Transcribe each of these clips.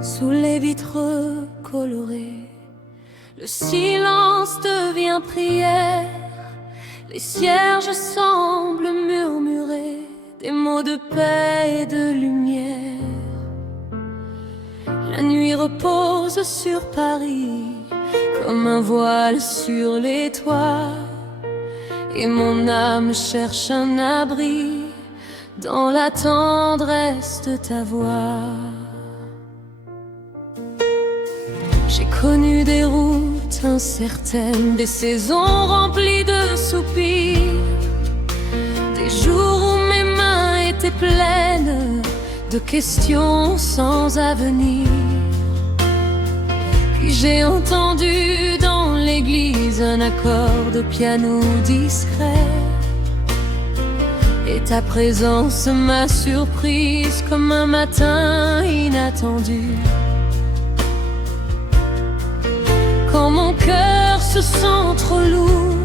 Sous les vitres colorées, le silence devient prière. Les cierges semblent murmurer des mots de paix et de lumière. La nuit repose sur Paris comme un voile sur les toits, et mon âme cherche un abri dans la tendresse de ta voix. J'ai connu des routes incertaines, des saisons remplies de soupirs, des jours où mes mains étaient pleines de questions sans avenir. Puis j'ai entendu dans l'église un accord de piano discret, et ta présence m'a surprise comme un matin inattendu. Quand mon cœur se sent trop lourd,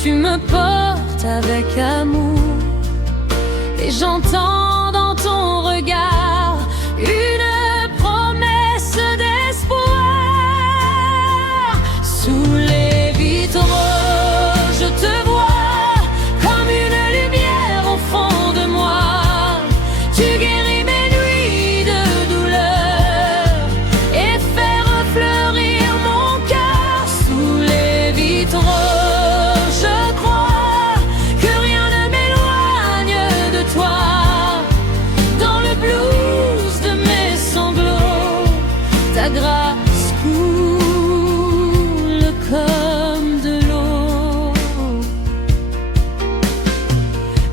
tu me portes avec amour, et j'entends dans ton regard une promesse d'espoir. Sous les vitraux, je te vois comme une lumière au fond de moi. Tu guéris mes nuits de douleur et fais refleurir mon cœur. Sous les vitraux, je crois que rien ne m'éloigne de toi. Dans le blues de mes sanglots, ta grâce coule comme de l'eau.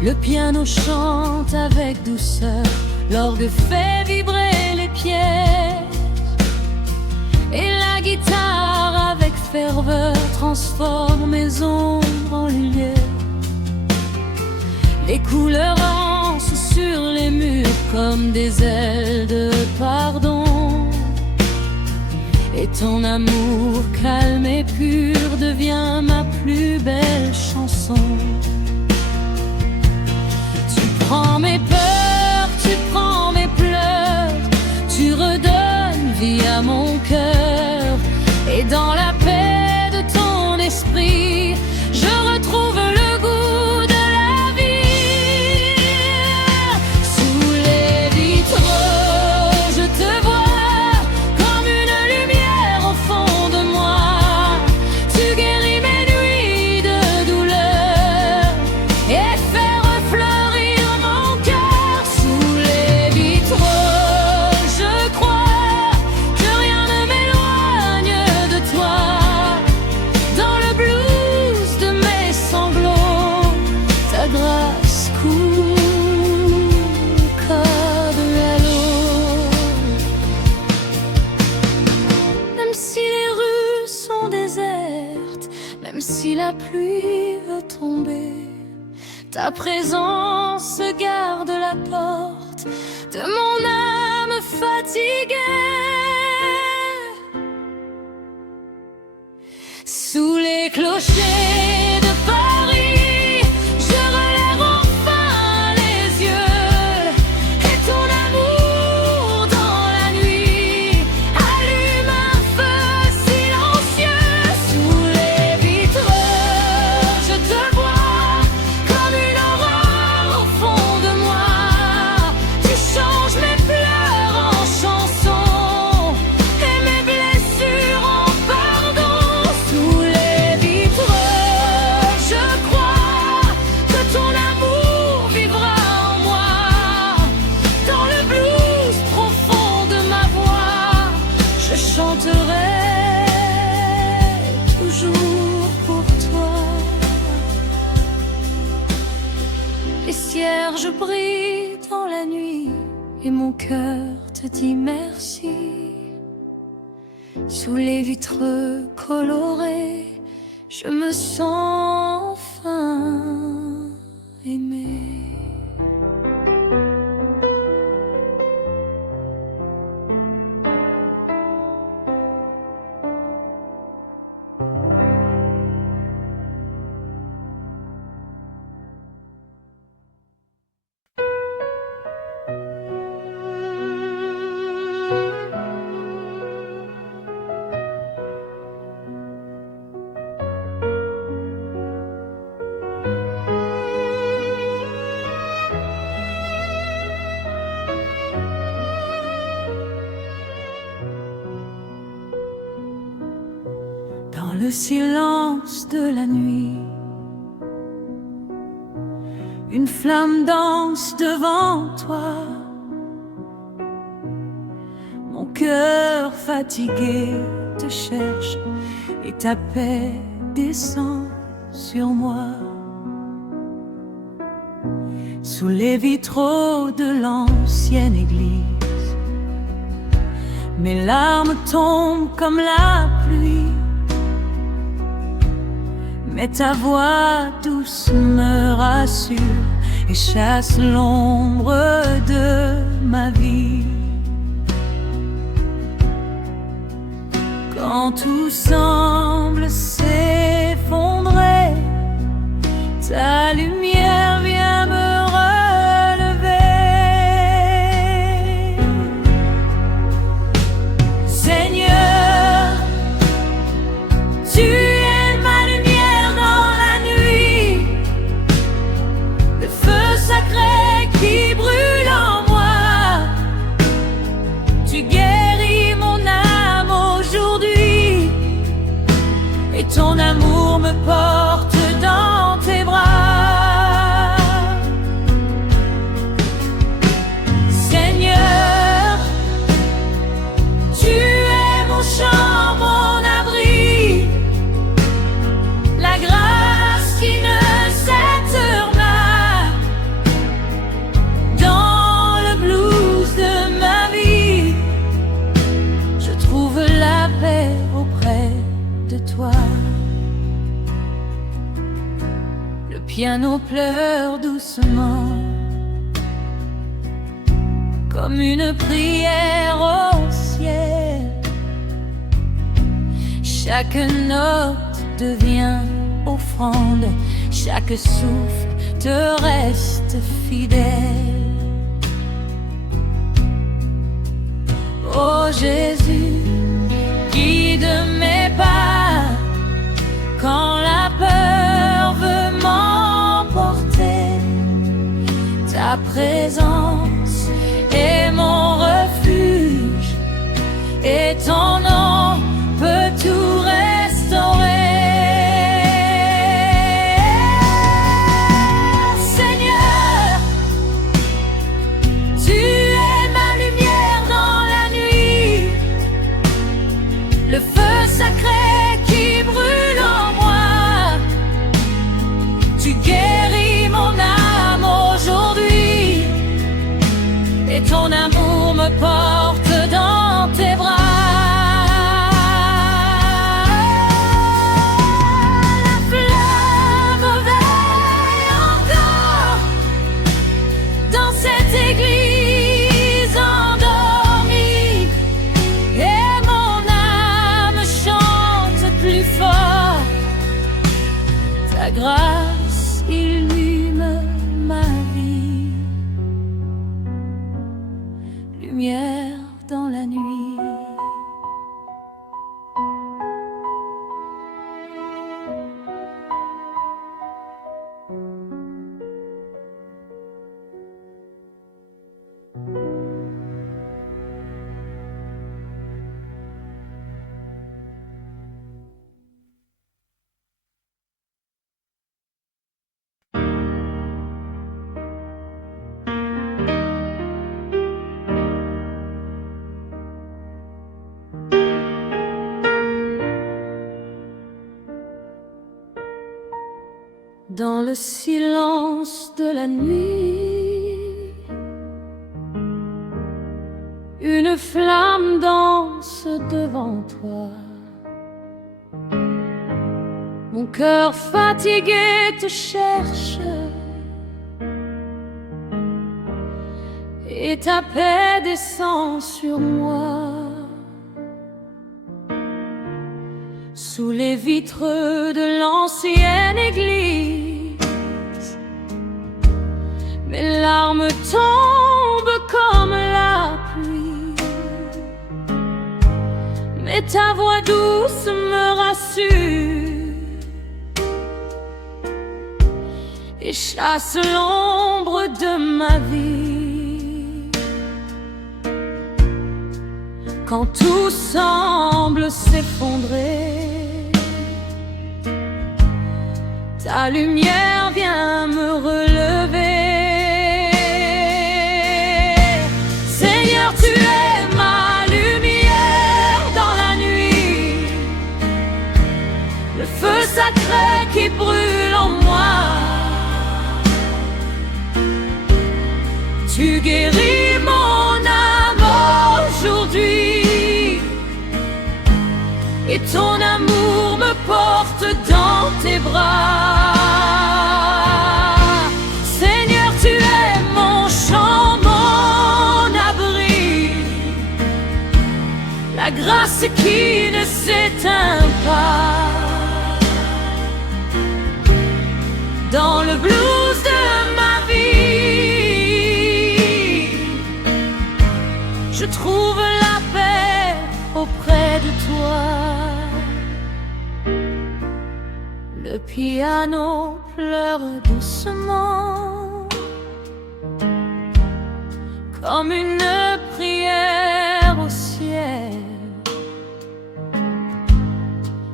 Le piano chante avec douceur, l'orgue fait vibrer les pièces, et la guitare avec ferveur transforme mes ombres en lumière. Les couleurs dansent sur les murs comme des ailes de pardon, et ton amour calme et pur devient ma plus belle chanson. Tu prends mes peurs, tu prends mes pleurs, tu redonnes vie à mon cœur, et dans la paix de ton esprit, je retrouve le goût de la vie. Sous les vitraux, je te vois comme une lumière au fond de moi. Tu guéris mes nuits de douleur et fais refleurir mon cœur. Sous les vitraux, je crois que rien ne m'éloigne de toi. Dans le blues de mes sanglots, ta grâce coule comme de l'eau. Même si les rues sont désertes, même si la pluie veut tomber, ta présence garde la porte de mon âme fatiguée. Sous les clochers de Paris, je relève enfin les yeux, et ton amour dans la nuit allume un feu silencieux. Sous les vitraux, je te vois comme une aurore au fond de moi. Tu changes mes pleurs en chansons et mes blessures en pardon. Sous les vitraux, je crois que ton amour vivra en moi. Dans le blues profond de ma voix, je chanterai toujours pour toi. Les cierges brillent dans la nuit et mon cœur te dit merci. Sous les vitres colorées, je me sens enfin aimée. le silence de la nuit. Une flamme danse devant toi. Mon cœur fatigué te cherche et ta paix descend sur moi. Sous les vitraux de l'ancienne église, mes larmes tombent comme la pluie. Mais ta voix douce me rassure et chasse l'ombre de ma vie. Quand tout semble s'effondrer, ta lumière vient me relever. Seigneur, tu es ma lumière dans la nuit, le feu sacré qui brûle en moi. Tu guéris mon âme aujourd'hui, et ton amour me porte dans tes bras. Seigneur, tu es mon chant, mon abri, la grâce qui ne s'éteindra. Dans le blues de ma vie, je trouve la paix auprès de toi. Le piano pleure doucement, comme une prière au ciel. Chaque note devient offrande, chaque souffle te reste fidèle. Oh Jésus, guide mes pas quand la peur veut m'emporter. Ta présence est mon refuge, et ton nom peut tout restaurer. Seigneur, tu es ma lumière dans la nuit, le feu sacré qui brûle en moi. Tu guéris mon âme aujourd'hui, et ton amour me porte dans tes bras. La flamme veille encore dans cette église endormie, et mon âme chante plus fort. Ta grâce illume ma vie, lumière dans la nuit. Dans le silence de la nuit, une flamme danse devant toi. Mon cœur fatigué te cherche, et ta paix descend sur moi. Sous les vitres de l'ancienne église, mes larmes tombent comme la pluie. Mais ta voix douce me rassure et chasse l'ombre de ma vie. Quand tout semble s'effondrer, ta lumière vient me relever. Seigneur, tu es ma lumière dans la nuit, le feu sacré qui brûle en moi. Tu guéris mon âme aujourd'hui, et ton amour me porte dans tes bras. Seigneur, tu es mon chant, mon abri, la grâce qui ne s'éteint pas. Dans le blues de ma vie, je trouve la paix auprès de toi. Le piano pleure doucement, comme une prière au ciel.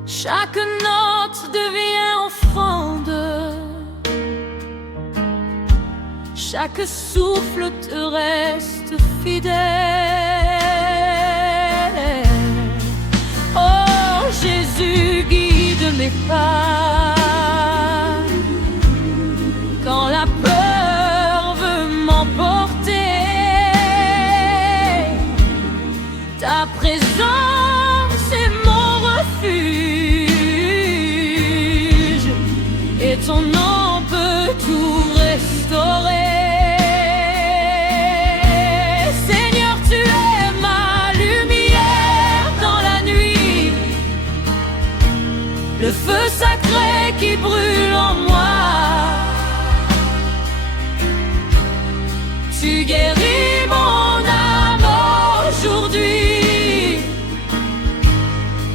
Chaque note devient offrande, chaque souffle te reste fidèle. Oh Jésus, guide mes pas quand la peur veut m'emporter. Ta présence est mon refuge, et ton nom peut tout restaurer. Le feu sacré qui brûle en moi. Tu guéris mon âme aujourd'hui,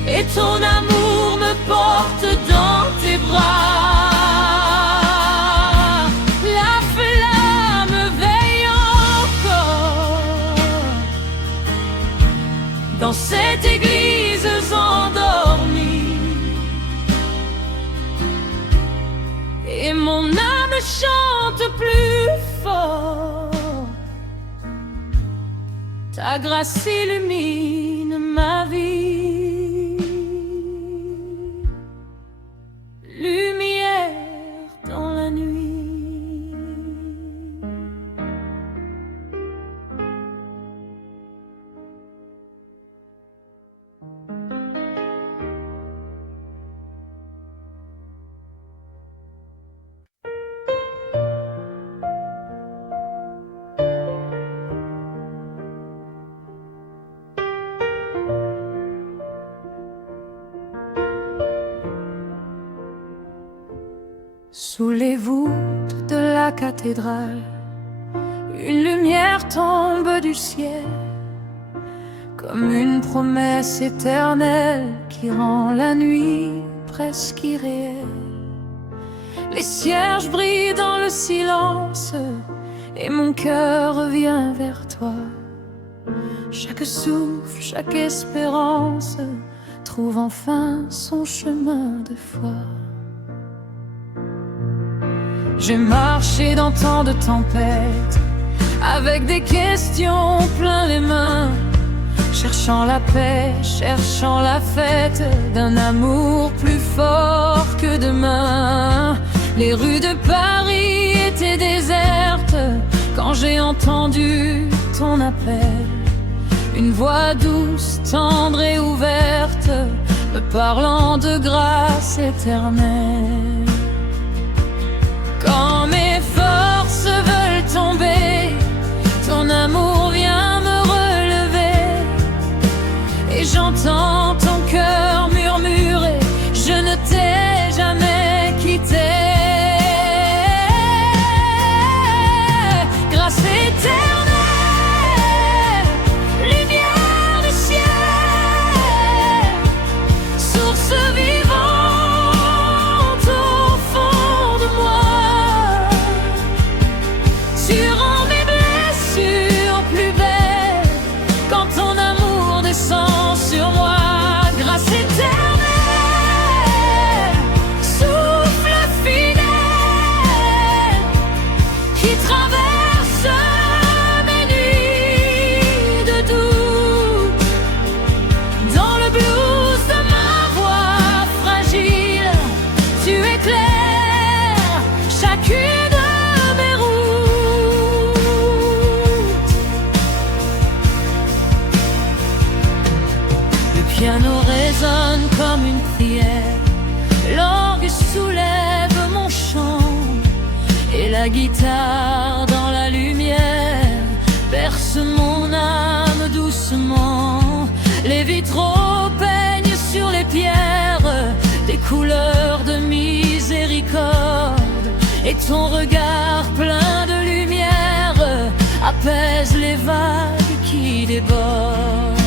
et ton amour me porte dans tes bras. La flamme veille encore dans cette église endormie, et mon âme chante plus fort. Ta grâce illumine ma vie, lumière dans la nuit. Sous les voûtes de la cathédrale, une lumière tombe du ciel, comme une promesse éternelle qui rend la nuit presque irréelle. Les cierges brillent dans le silence, et mon cœur revient vers toi. Chaque souffle, chaque espérance trouve enfin son chemin de foi. J'ai marché dans tant de tempêtes, avec des questions plein les mains, cherchant la paix, cherchant la fête d'un amour plus fort que demain. Les rues de Paris étaient désertes quand j'ai entendu ton appel. Une voix douce, tendre et ouverte, me parlant de grâce éternelle. Quand mes forces veulent tomber, ton amour vient me relever, et j'entends ton cœur murmurer: je ne t'ai jamais quitté. Grâce éternelle, lumière du ciel, source vivante, oh, résonne comme une prière. L'orgue soulève mon chant et la guitare dans la lumière berce mon âme doucement. Les vitraux peignent sur les pierres des couleurs de miséricorde, et ton regard plein de lumière apaise les vagues qui débordent.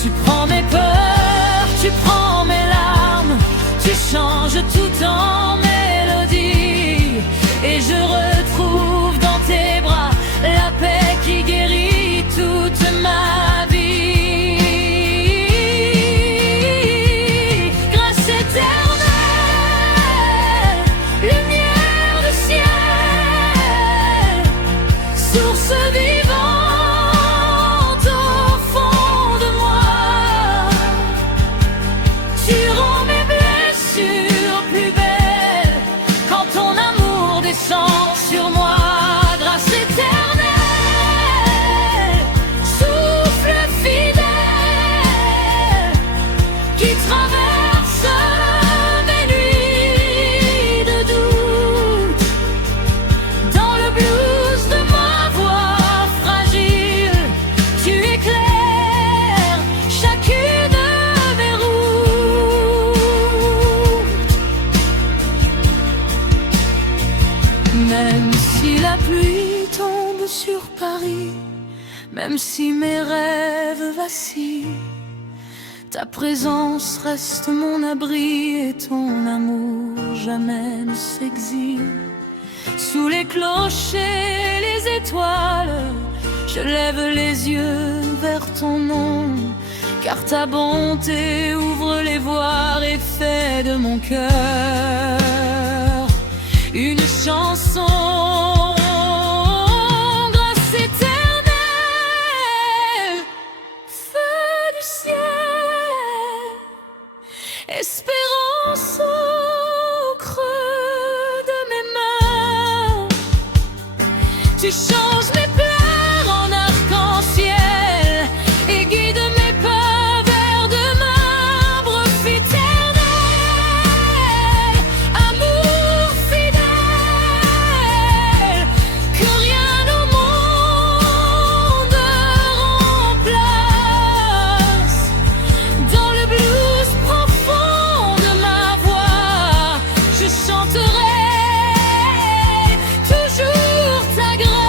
Tu prends mes peurs, tu prends mes larmes, tu changes tout en mélodie, et je retrouve dans tes bras la paix qui guérit toute ma vie. Grâce éternelle, lumière du ciel, source vivante au fond de moi, tu rends mes blessures plus belles quand ton amour descend sur moi. Grâce éternelle, souffle fidèle qui traverse mes nuits de doute. Dans le blues de ma voix fragile, tu éclaires chacune de mes routes. Même si la pluie tombe sur Paris, même si mes rêves vacillent, ta présence reste mon abri et ton amour jamais ne s'exile. Sous les clochers, les étoiles, je lève les yeux vers ton nom, car ta bonté ouvre les voies et fait de mon cœur une chanson. Grâce éternelle, feu du ciel, espérance au creux de mes mains, tu changes mes pleurs en arc-en-ciel et guides mes pas vers demain. Profiternel, amour fidèle, que rien au monde remplace. Dans le blues profond de ma voix, je chanterai toujours ta grâce.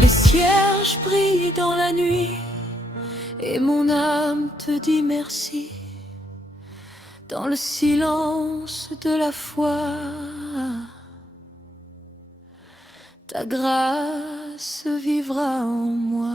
Les cierges brillent dans la nuit et mon âme te dit merci. Dans le silence de la foi, ta grâce vivra en moi.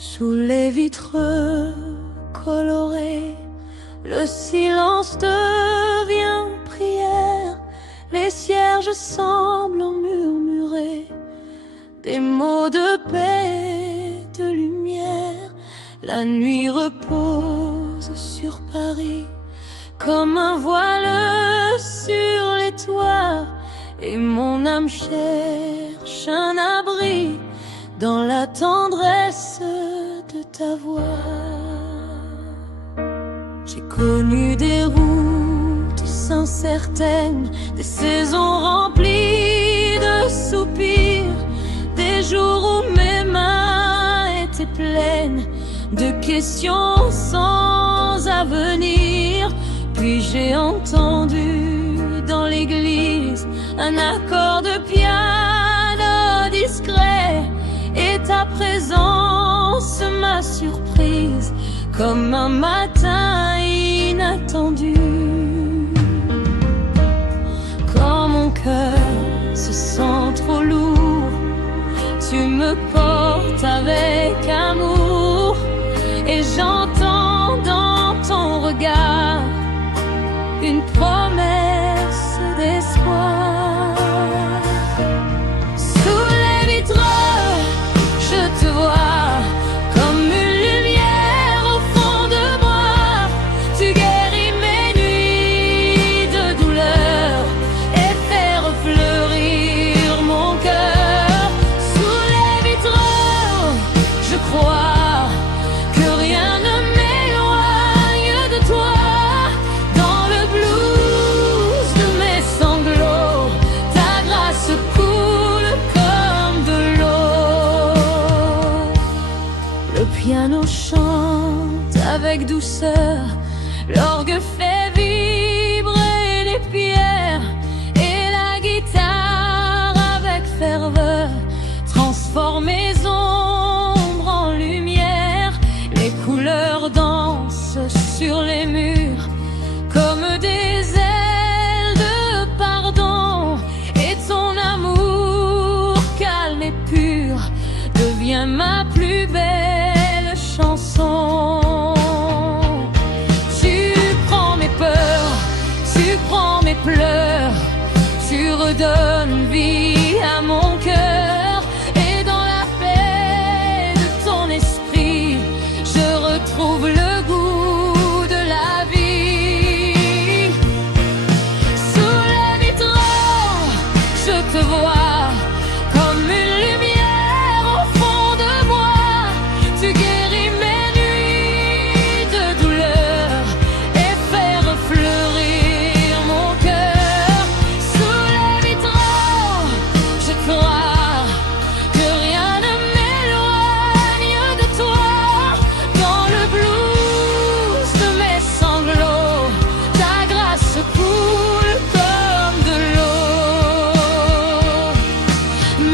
Sous les vitres colorées, le silence devient prière. Les cierges semblent murmurer des mots de paix, de lumière. La nuit repose sur Paris comme un voile sur les toits, et mon âme cherche un abri dans la tendresse de ta voix. J'ai connu des routes incertaines, des saisons remplies de soupirs, des jours où mes mains étaient pleines de questions sans avenir. Puis j'ai entendu dans l'église un accord de piano discret, et ta présence m'a surprise comme un matin inattendu. Quand mon cœur se sent trop lourd, tu me portes avec amour, et j'entends dans ton regard une promesse d'espoir. Sous les vitraux, je te vois comme une lumière au fond de moi. Tu guéris mes nuits de douleur et fais refleurir mon cœur. Sous les vitraux, je crois que rien ne m'éloigne de toi. Dans le blues de mes sanglots, ta grâce coule comme de l'eau. Le piano chante avec douceur, l'orgue fait vibrer les pierres, et la guitare avec ferveur transforme mes ombres en lumière. Les couleurs dansent sur les murs comme des ailes de pardon, et ton amour calme et pur devient ma plus belle chanson. Tu prends mes peurs, tu prends mes pleurs, tu redonnes vie à mon cœur, et dans la paix de ton esprit, je retrouve le goût de la vie. Sous les vitraux, je te vois comme une lumière au fond de moi. Tu guéris mes nuits de douleur et fais refleurir mon cœur. Sous les vitraux, je crois que rien ne m'éloigne de toi. Dans le blues de mes sanglots, ta grâce coule comme de l'eau.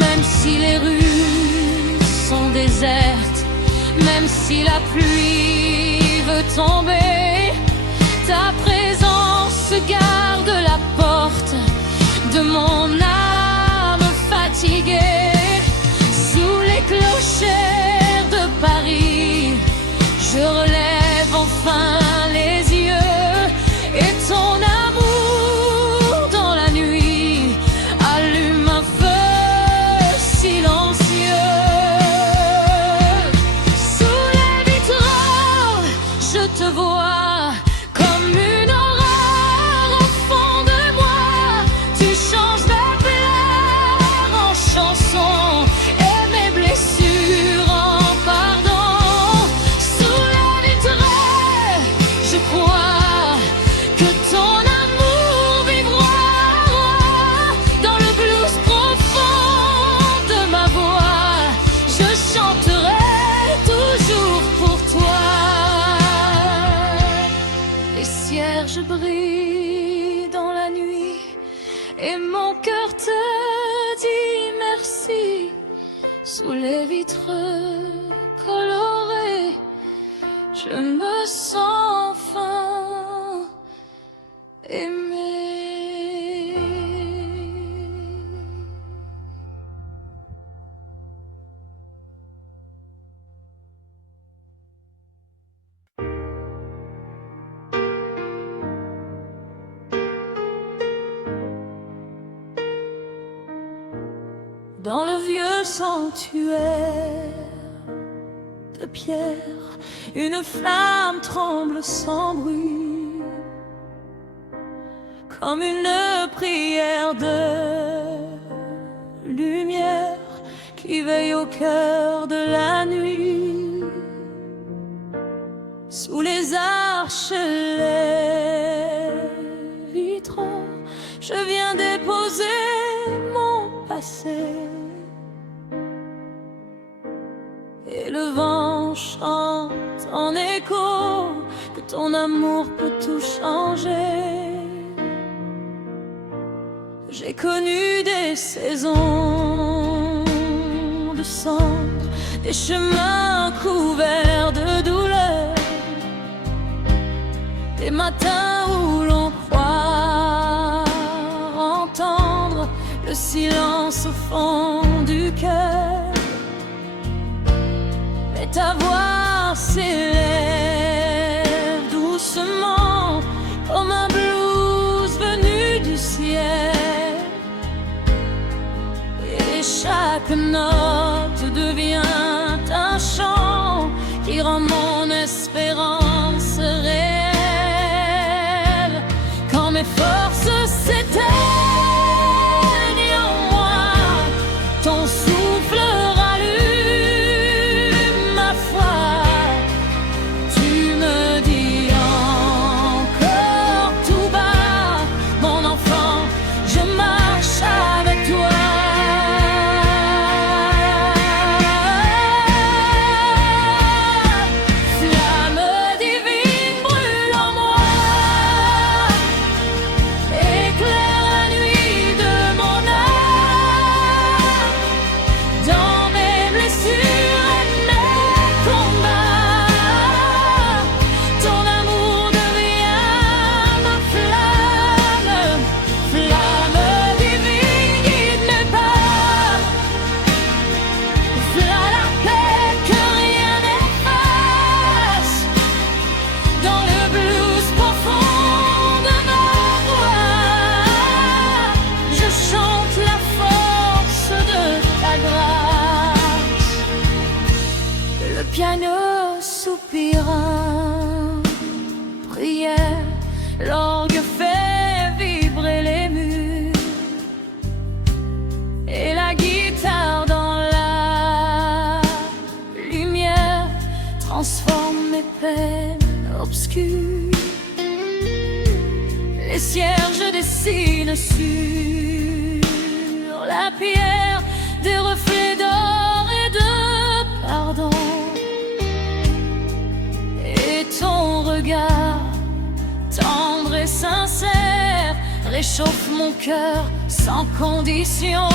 Même si les rues sont désertes, même si la pluie veut tomber, ta présence garde la porte de mon âme fatiguée. Sous les clochers de Paris, je relève enfin les yeux, et ton amour dans la nuit allume un feu silencieux. Sous les vitraux, je te vois comme une aurore au fond de moi. Tu changes mes pleurs en chansons et mes blessures en pardon. Sous les vitraux, je crois que ton amour vivra dans le blues profond de ma voix. Je chanterai toujours pour toi. Les cierges brillent dans la nuit, et mon cœur te dit merci. Sous les vitres colorées, je me sens enfin aimé. Dans le vieux sanctuaire de pierre, une flamme tremble sans bruit, comme une prière de lumière qui veille au cœur de la nuit. Sous les arches, les vitraux, je viens déposer mon passé. Et le vent chante en écho que ton amour peut tout changer. J'ai connu des saisons de cendres, des chemins couverts de douleur, Ces matins où l'on croit entendre le silence au fond du cœur, mais ta voix s'élève doucement comme un blues venu du ciel, et chaque note devient un chant qui rend mon espérance réelle. Quand mes forces s'éteignent en moi, ton souffle rallume ma foi. Tu me dis encore tout bas, mon enfant, je marche avec toi. Piano soupira, prière, l'orgue fait vibrer les murs, et la guitare dans la lumière transforme mes peines obscures. Les cierges dessinent sur la pierre des reflets d'or et de pardon. Ton regard tendre et sincère réchauffe mon cœur sans condition.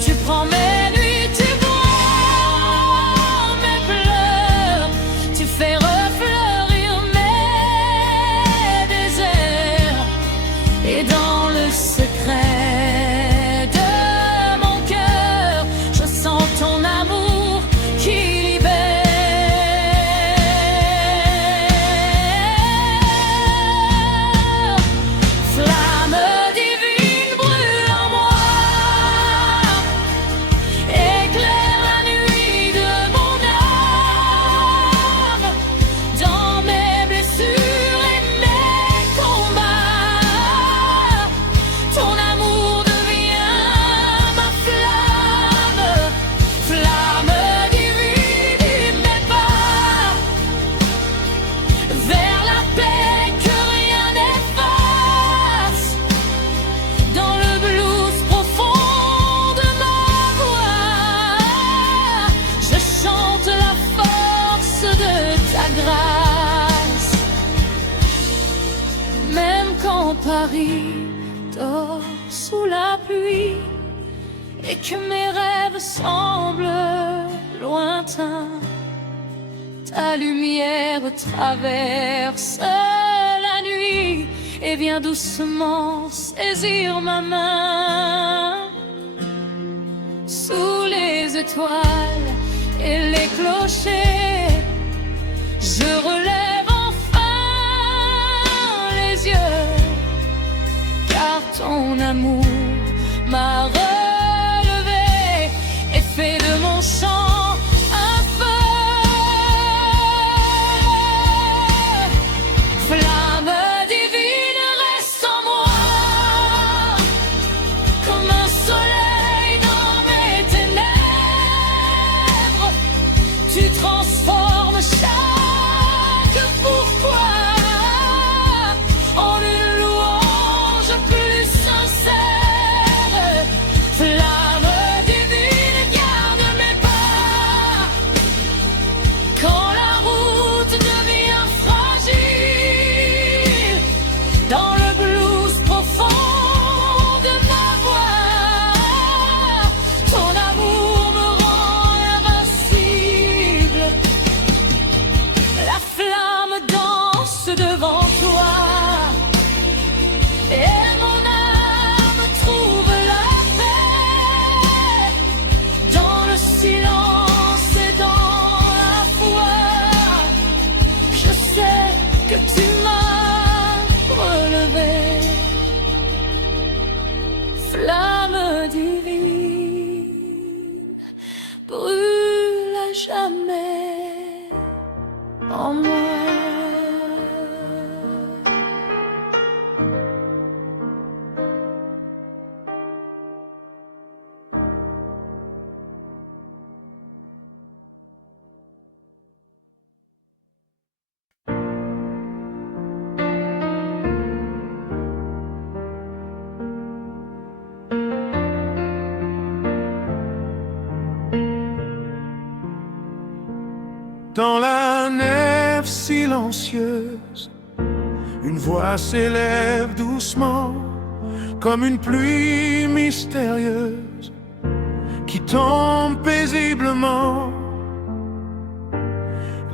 Tu prends mes nuits, tu bois mes pleurs, tu fais refleurir mes déserts, et dans le secret de mon cœur, je sens ton amour qui libère. Paris dort sous la pluie et que mes rêves semblent lointains, ta lumière traverse la nuit et vient doucement saisir ma main. Sous les étoiles et les clochers, je relève enfin les yeux, car ton amour m'a relevé et fait de mon chant un feu. Flamme divine, reste en moi, comme un soleil dans mes ténèbres. Tu transformes chaque pourquoi en une louange plus sincère. Flamme divine, garde mes pas quand la route devient fragile. Dans le blues profond de ma voix, ton amour me rend invincible. jamais en moi. Dans la nef silencieuse, une voix s'élève doucement, comme une pluie mystérieuse qui tombe paisiblement.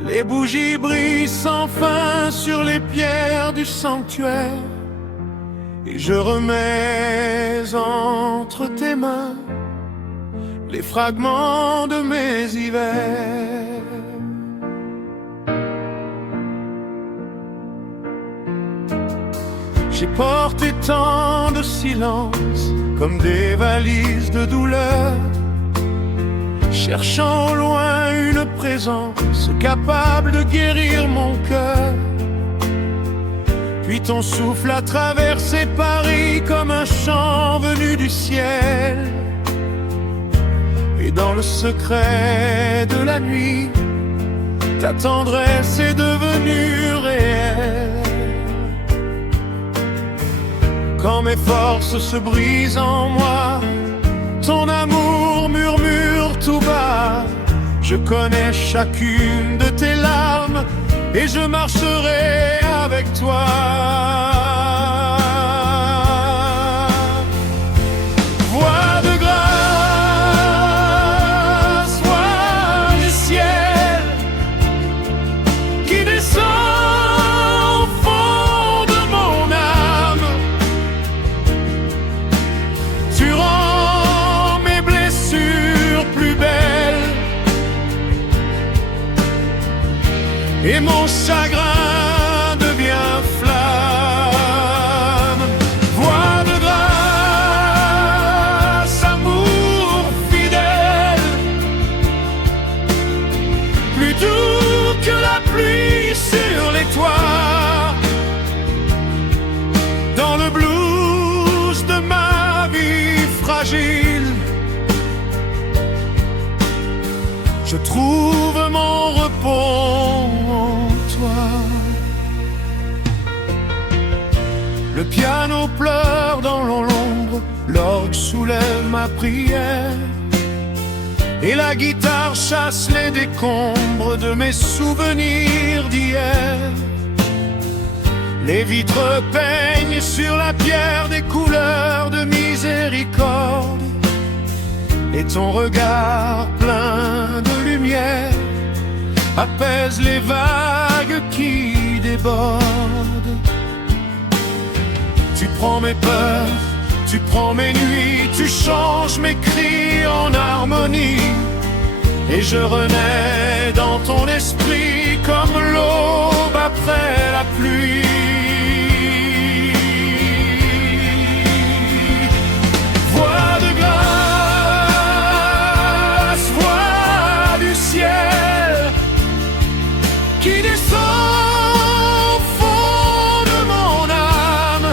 Les bougies brillent sans fin sur les pierres du sanctuaire, et je remets entre tes mains les fragments de mes hivers. J'ai porté tant de silence comme des valises de douleur, cherchant au loin une présence capable de guérir mon cœur. Puis ton souffle a traversé Paris comme un chant venu du ciel. Et dans le secret de la nuit, ta tendresse est devenue réelle. Quand mes forces se brisent en moi, ton amour murmure tout bas. Je connais chacune de tes larmes et je marcherai avec toi. Voix de grâce, voix du ciel qui descend au fond de mon âme. Tu rends mes blessures plus belles et mon chagrin devient flamme. Voix de grâce, amour fidèle, plus doux que la pluie sur les toits. Dans le blues de ma vie fragile, je trouve mon repos en toi. Le piano pleure dans l'ombre, l'orgue soulève ma prière, et la guitare chasse les décombres de mes souvenirs d'hier. Les vitres peignent sur la pierre des couleurs de miséricorde, et ton regard plein de lumière apaise les vagues qui débordent. Tu prends mes peurs, tu prends mes nuits, tu changes mes cris en harmonie, et je renais dans ton esprit comme l'aube après la pluie. Voix de grâce, voix du ciel qui descend au fond de mon âme.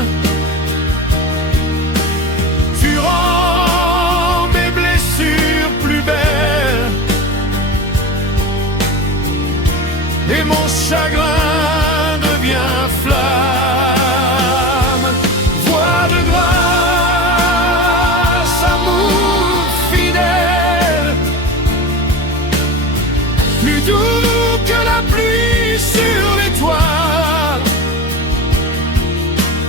Tu rends mes blessures plus belles et mon chagrin devient flamme. Voix de grâce, amour fidèle, plus doux que la pluie sur les toits.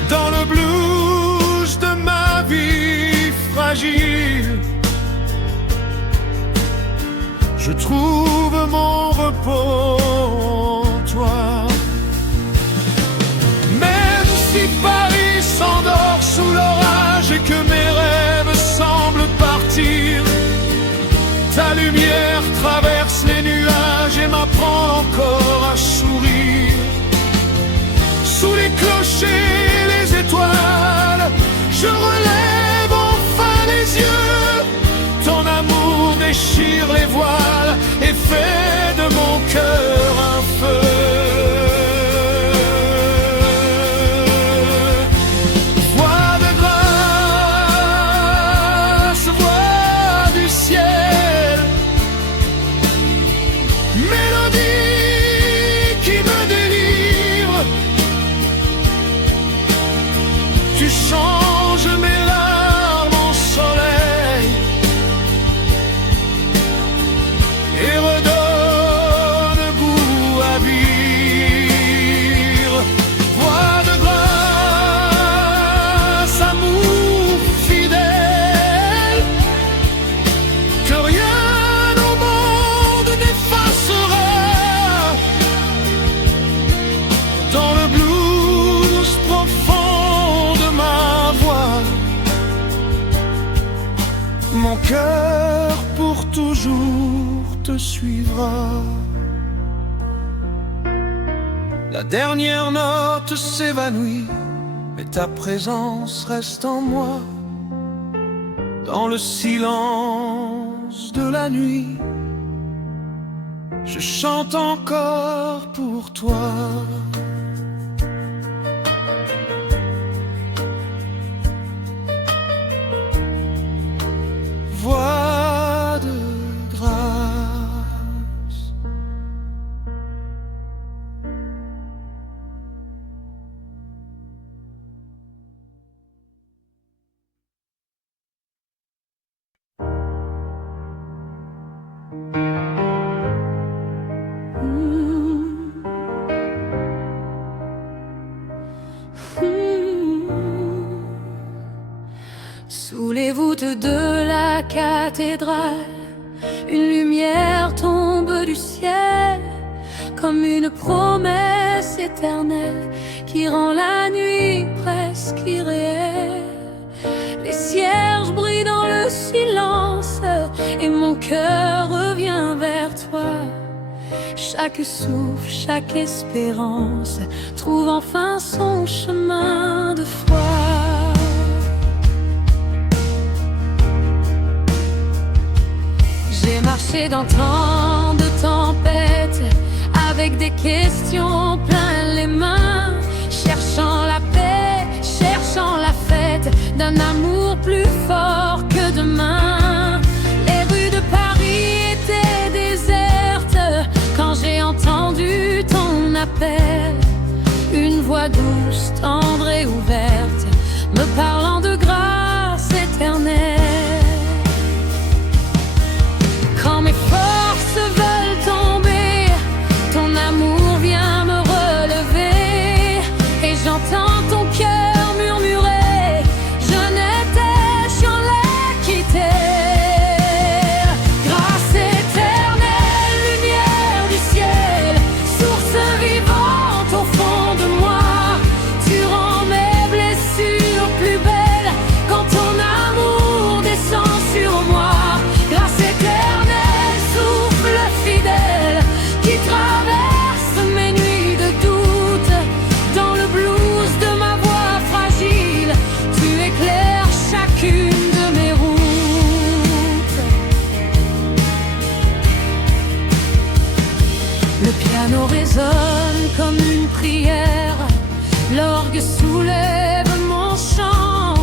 Dans le blues de ma vie fragile, je trouve mon repos en toi. Même si Paris s'endort sous l'orage et que mes rêves semblent partir, ta lumière traverse les nuages et m'apprend encore à sourire. Sous les clochers et les étoiles, je relève enfin les yeux. Ton amour déchire les voiles et fait cœur pour toujours te suivra. La dernière note s'évanouit, mais ta présence reste en moi. Dans le silence de la nuit, je chante encore pour toi. Voix de grâce. Sous les voûtes de la cathédrale, une lumière tombe du ciel, comme une promesse éternelle qui rend la nuit presque irréelle. Les cierges brillent dans le silence et mon cœur revient vers toi. Chaque souffle, chaque espérance trouve enfin son chemin de foi. J'ai marché dans tant de tempêtes, avec des questions plein les mains, cherchant la paix, cherchant la fête d'un amour plus fort que demain. Les rues de Paris étaient désertes quand j'ai entendu ton appel. Une voix douce, tendre et ouverte, me parlant de grâce éternelle. Quand mes forces veulent tomber, ton amour vient me relever. Et j'entends ton cœur murmurer: je n'étais qu'un lait quitté. Grâce éternelle, lumière du ciel, source vivante au fond de moi, tu rends mes blessures plus belles quand ton amour descend sur moi. Grâce éternelle, souffle fidèle qui traverse mes nuits de doute. Dans le blues de ma voix fragile, tu éclaires chacune de mes routes. Le piano résonne comme une prière, l'orgue soulève mon chant,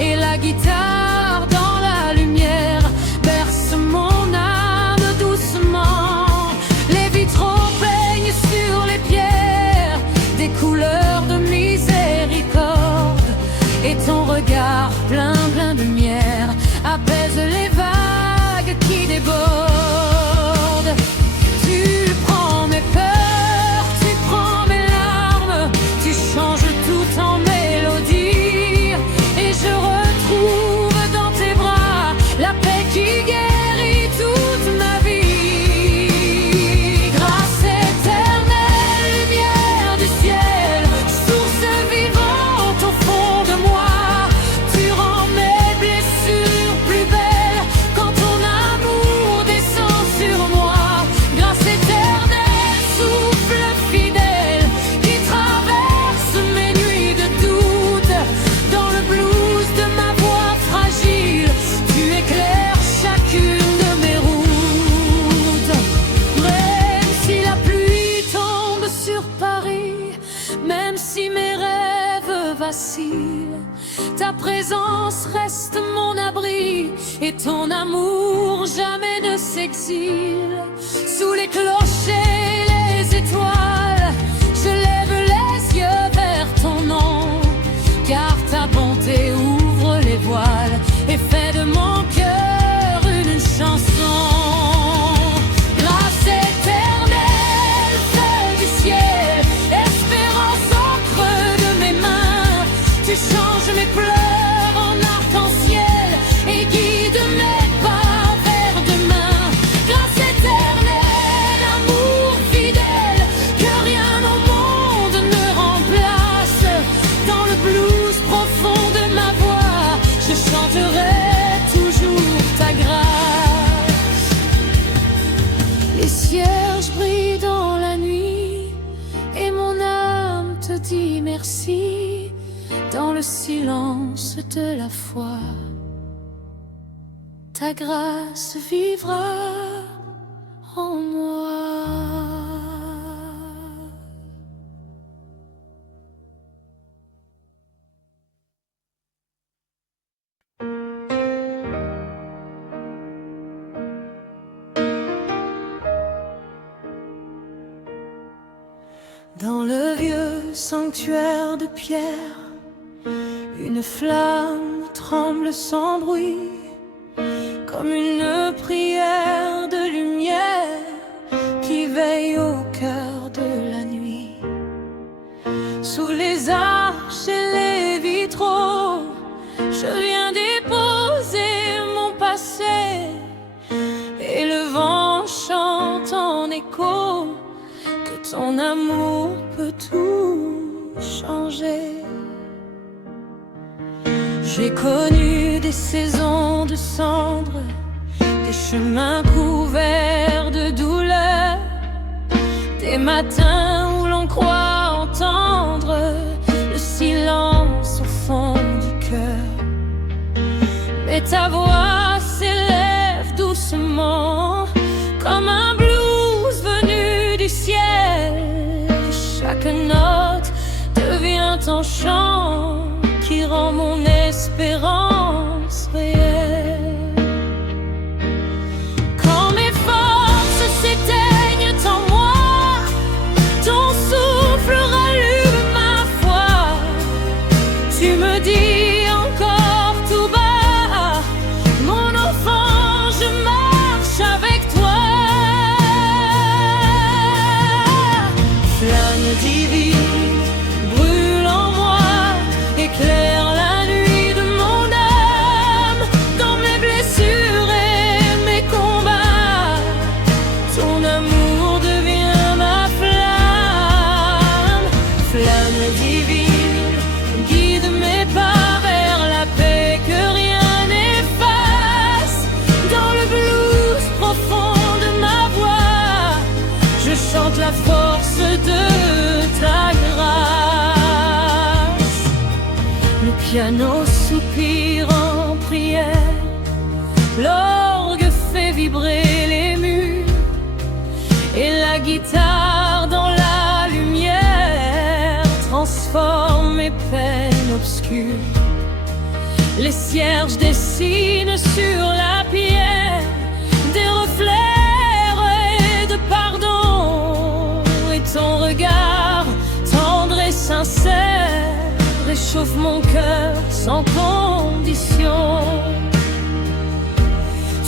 et la guitare dans la lumière berce mon âme doucement. Les vitraux peignent sur les pierres des couleurs de miséricorde, et ton regard plein de lumière apaise les vagues qui débordent. Tu prends mes peurs, tu prends mes larmes, tu changes tout en mélodie, et je retrouve dans tes bras la paix qui guérit toute ma vie. Grâce éternelle, lumière du ciel, source vivante au fond de moi, tu rends mes blessures plus belles quand ton amour descend sur moi. Grâce éternelle, souffle fidèle qui traverse mes nuits de doute. Dans le blues de ma voix fragile, tu éclaires chacune de mes routes. Même si la pluie tombe sur Paris, même si mes rêves vacillent, ta présence reste mon abri, et ton amour jamais ne s'exile. Sous les clochers, les étoiles, je lève les yeux vers ton nom, car ta bonté ouvre les voiles et fait de mon cœur une chanson. Grâce éternelle, feu du ciel, espérance au creux de mes mains, tu changes mes pleurs en arc-en-ciel et guides mes pas vers demain. Grâce éternelle, Les cierges brillent dans la nuit et mon âme te dit merci dans le silence de la foi. Ta grâce vivra en moi. Dans le vieux sanctuaire de pierre, une flamme tremble sans bruit, comme une prière de lumière qui veille au cœur de la nuit. Sous les arches et les vitraux, je viens déposer mon passé, et le vent chante en écho que ton amour peut tout changer. J'ai connu des saisons de cendres, des chemins couverts de douleur, des matins où l'on croit entendre le silence au fond du cœur. Mais ta voix s'élève doucement comme un blues venu du ciel. Chaque note devient un chant qui rend mon espérance réelle. Quand mes forces s'éteignent en moi, ton souffle rallume ma foi. Tu me dis encore tout bas, mon enfant, je marche avec toi. Flamme divine, brûle en moi, éclaire la nuit de mon âme. Dans mes blessures et mes combats, ton amour devient ma flamme. Flamme divine, guide mes pas vers la paix que rien n'efface. Dans le blues profond de ma voix, je chante la force de ta grâce. Le piano soupire en prière, l'orgue fait vibrer les murs, et la guitare dans la lumière transforme mes peines obscures. Les cierges dessinent sur la pierre des reflets de pardon, et ton regard tendre et sincère réchauffe mon cœur sans condition.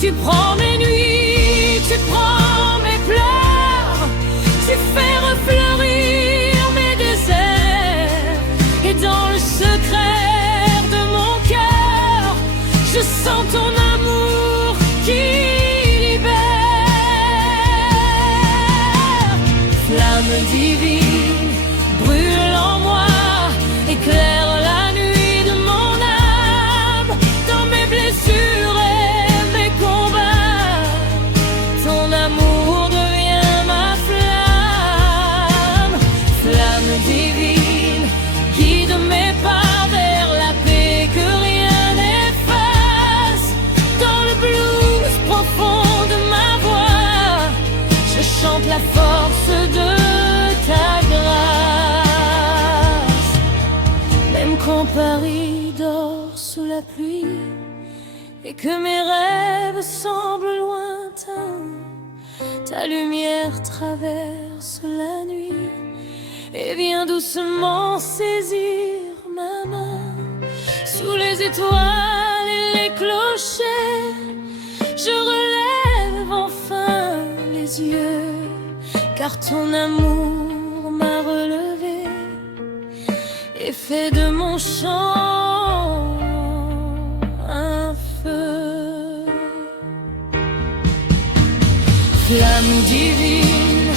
Tu prends mes nuits, tu prends mes pleurs, tu fais refleurir mes déserts, et dans le secret de mon cœur, je sens ton amour qui libère. Flamme divine, brûle en moi, éclaire la nuit de mon âme. Dans mes blessures et mes combats, ton amour devient ma flamme. Flamme divine, guide mes pas vers la paix que rien n'efface. Dans le blues profond de ma voix, je chante la force de ta grâce. Même quand Paris dort sous la pluie et que mes rêves semblent lointains, ta lumière traverse la nuit et vient doucement saisir ma main. Sous les étoiles et les clochers, je relève enfin les yeux, car ton amour m'a relevé et fait de mon chant un feu. Flamme divine,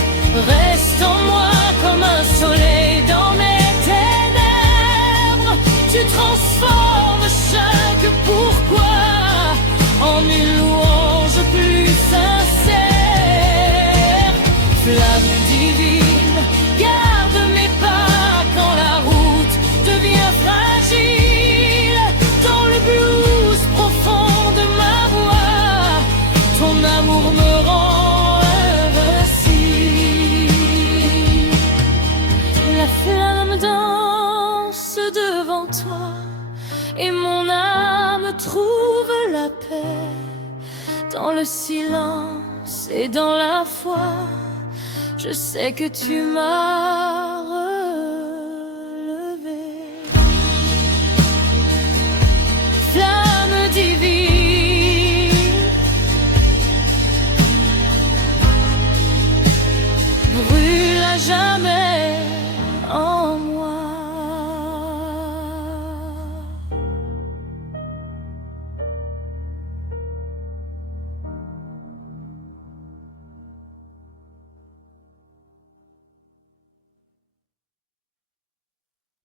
reste en moi comme un soleil dans mes ténèbres. Tu transformes chaque pourquoi en une louange plus sincère. dans le silence et dans la foi, je sais que tu m'as